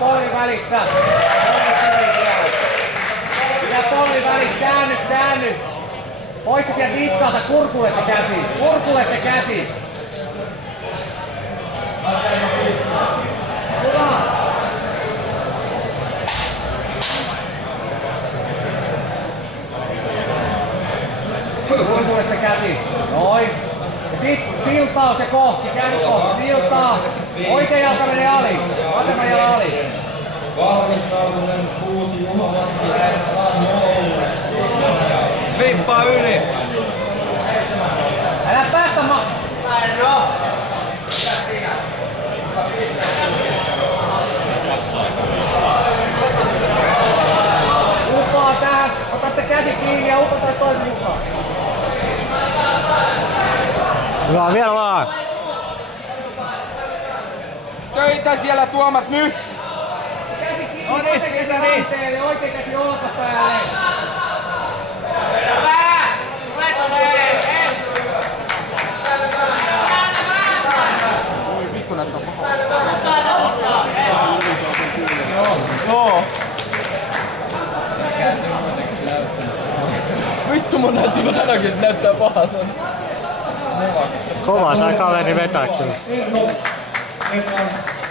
polvi välissä. Pidä polvi välissä, käänny. Poissa sieltä niskalta, kurkulle se käsi. Kurkulle se käsi. Kurkulle se käsi. Noin. Ja sit siltaa se kohti, käänny kohti, siltaa. Oikea jalka menee ali, vasemman jalan ali. Valmistautuminen 6 Juha Mattila Svippaa yli. Älä päästä Upaa tähän, ota se käsi kiinni ja upataan toisen mukaan. Hyvä, vielä vaan. Töitä siellä Tuomas nyt! Käsi kiinni, vasen käsi ranteelle, oikea käsi olkapäälle. Vittu näyttää pahaa. Joo. Vittu mun näytti tänäkin, että näyttää pahalta. Kovaa sai kaveri vetää kyllä.